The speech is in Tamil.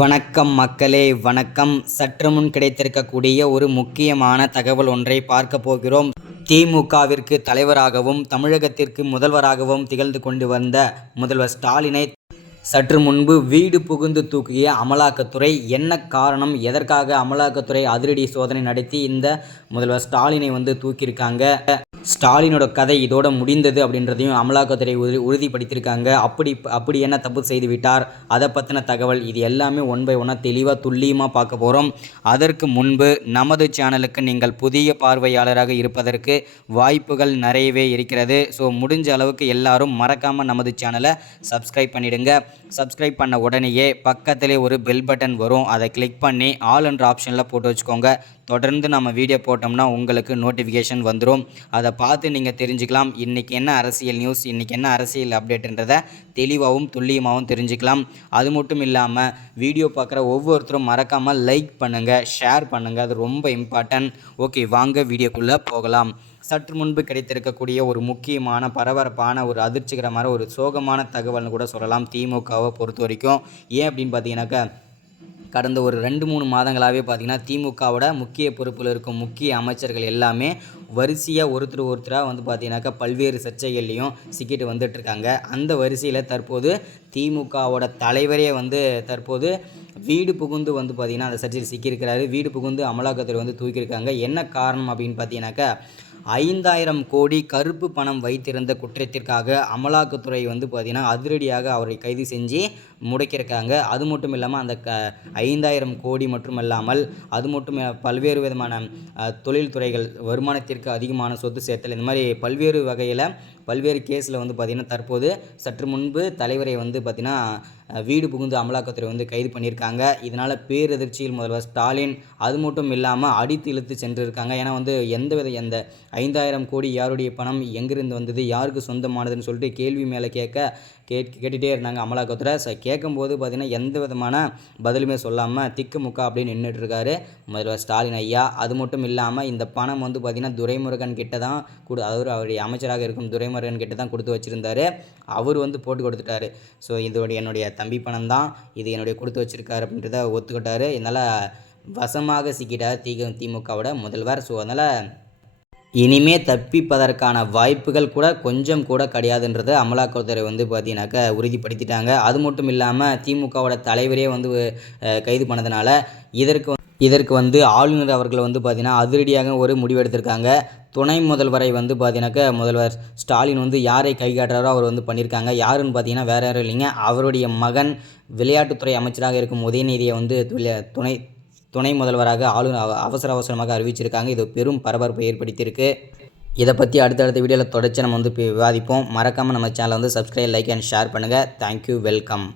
வணக்கம் மக்களே, வணக்கம். சற்று முன் கிடைத்திருக்கக்கூடிய ஒரு முக்கியமான தகவல் ஒன்றை பார்க்க போகிறோம். திமுகவிற்கு தலைவராகவும் தமிழகத்திற்கு முதல்வராகவும் திகழ்ந்து கொண்டு வந்த முதல்வர் ஸ்டாலினை சற்று முன்பு வீடு புகுந்து தூக்கிய அமலாக்கத்துறை. என்ன காரணம், எதற்காக அமலாக்கத்துறை அதிரடி சோதனை நடத்தி இந்த முதல்வர் ஸ்டாலினை தூக்கியிருக்காங்க, ஸ்டாலினோட கதை இதோட முடிந்தது அப்படின்றதையும் அமலாக்கத்துறை உறுதிப்படுத்தியிருக்காங்க. அப்படி என்ன தப்பு செய்து விட்டார், அதை பற்றின தகவல், இது எல்லாமே ஒன் பை ஒன்னாக தெளிவாக துல்லியமாக பார்க்க போகிறோம். அதற்கு முன்பு நமது சேனலுக்கு நீங்கள் புதிய பார்வையாளராக இருப்பதற்கு வாய்ப்புகள் நிறையவே இருக்கிறது. ஸோ முடிஞ்ச அளவுக்கு எல்லாரும் மறக்காமல் நமது சேனலை சப்ஸ்கிரைப் பண்ணிவிடுங்க. சப்ஸ்கிரைப் பண்ண உடனேயே பக்கத்திலே ஒரு பெல் பட்டன் வரும், அதை கிளிக் பண்ணி ஆல் என்ற ஆப்ஷனில் போட்டு வச்சுக்கோங்க. தொடர்ந்து நம்ம வீடியோ போட்டோம்னா உங்களுக்கு நோட்டிஃபிகேஷன் வந்துடும். அதை பார்த்து நீங்கள் தெரிஞ்சுக்கலாம் இன்றைக்கி என்ன அரசியல் நியூஸ், இன்றைக்கி என்ன அரசியல் அப்டேட்டுன்றதை தெளிவாகவும் துல்லியமாகவும் தெரிஞ்சுக்கலாம். அது மட்டும் இல்லாமல் வீடியோ பார்க்குற ஒவ்வொருத்தரும் மறக்காமல் லைக் பண்ணுங்கள், ஷேர் பண்ணுங்கள், அது ரொம்ப இம்பார்ட்டன்ட். ஓகே, வாங்க வீடியோக்குள்ளே போகலாம். சற்று முன்பு கிடைத்திருக்கக்கூடிய ஒரு முக்கியமான பரபரப்பான ஒரு அதிர்ச்சிகரமான ஒரு சோகமான தகவல்னு கூட சொல்லலாம் திமுகவை பொறுத்த வரைக்கும். ஏன் அப்படின்னு பார்த்தீங்கன்னாக்கா, கடந்த ஒரு 2-3 மாதங்களாகவே பார்த்திங்கன்னா திமுகவோட முக்கிய பொறுப்பில் இருக்கும் முக்கிய அமைச்சர்கள் எல்லாமே வரிசையாக ஒருத்தராக பார்த்திங்கனாக்கா பல்வேறு சர்ச்சைகள்லையும் சிக்கிட்டு வந்துட்டுருக்காங்க. அந்த வரிசையில் தற்போது திமுகவோட தலைவரே தற்போது வீடு புகுந்து பார்த்திங்கன்னா அந்த சர்ச்சையில் சிக்கியிருக்கிறாரு. வீடு புகுந்து அமலாக்கத்துறை தூக்கியிருக்காங்க. என்ன காரணம் அப்படின்னு பார்த்தீங்கன்னாக்கா, 5000 கோடி கருப்பு பணம் வைத்திருந்த குற்றத்திற்காக அமலாக்கத்துறை பார்த்திங்கன்னா அதிரடியாக அவரை கைது செஞ்சு முடக்கியிருக்காங்க. அது மட்டும் இல்லாமல் அந்த 5000 கோடி மட்டும் இல்லாமல் அது மட்டும் பல்வேறு விதமான தொழில்துறைகள், வருமானத்திற்கு அதிகமான சொத்து சேர்த்தல், இந்த மாதிரி பல்வேறு வகையில் பல்வேறு கேஸில் பார்த்திங்கன்னா தற்போது சற்று முன்பு தலைவரை பார்த்திங்கன்னா வீடு புகுந்து அமலாக்கத்துறை கைது பண்ணியிருக்காங்க. இதனால் பேரதிர்ச்சியில் முதல்வர் ஸ்டாலின் அது மட்டும் இல்லாமல் அடித்து இழுத்து சென்றிருக்காங்க. ஏன்னா எந்த 5000 கோடி யாருடைய பணம், எங்கிருந்து வந்தது, யாருக்கு சொந்தமானதுன்னு சொல்லிட்டு கேள்வி மேலே கேட்டுகிட்டே இருந்தாங்க அமலாக்கத்துறை. கேட்கும்போது பார்த்திங்கன்னா எந்த விதமான பதிலுமே சொல்லாமல் திக்குமுக்கா அப்படின்னு நின்றுட்டுருக்காரு முதல்வர் ஸ்டாலின் ஐயா. அது மட்டும் இல்லாமல் இந்த பணம் பார்த்திங்கன்னா துரைமுருகன் கிட்ட தான் அவருடைய அமைச்சராக இருக்கும் துரைமுருகன் கிட்ட தான் கொடுத்து வச்சுருந்தாரு. அவர் போட்டு கொடுத்துட்டாரு. ஸோ இதோடைய என்னுடைய தம்பி பணம் தான், இது என்னுடைய கொடுத்து வச்சுருக்காரு அப்படின்றத ஒத்துக்கிட்டாரு. இதனால் வசமாக சிக்கிட்டார் திமுகவோட முதல்வர். ஸோ அதனால் இனிமே தப்பிப்பதற்கான வாய்ப்புகள் கொஞ்சம் கூட கிடையாதுன்றதை அமலாக்கத்துறை பார்த்தீங்கன்னாக்கா உறுதிப்படுத்திட்டாங்க. அது மட்டும் இல்லாமல் திமுகவோட தலைவரே கைது பண்ணதுனால இதற்கு ஆளுநர் அவர்கள் பார்த்தீங்கன்னா அதிரடியாக ஒரு முடிவெடுத்திருக்காங்க. துணை முதல்வரை பார்த்தீங்கன்னாக்கா முதல்வர் ஸ்டாலின் யாரை கை காட்டுறாரோ அவர் பண்ணியிருக்காங்க. யாருன்னு பார்த்தீங்கன்னா வேறு யாரும் இல்லைங்க, அவருடைய மகன் விளையாட்டுத்துறை அமைச்சராக இருக்கும் உதயநிதியை துணை முதல்வராக ஆளுநர் அவசரமாக அறிவிச்சிருக்காங்க. இது பெரும் பரபரப்பை ஏற்படுத்தியிருக்கு. இதை பற்றி அடுத்தடுத்த வீடியோவில் தொடர்ச்சி நம்ம விவாதிப்போம். மறக்காமல் நம்ம சேனலை சப்ஸ்கிரைப், லைக் அண்ட் ஷேர் பண்ணுங்கள். Thank you, welcome.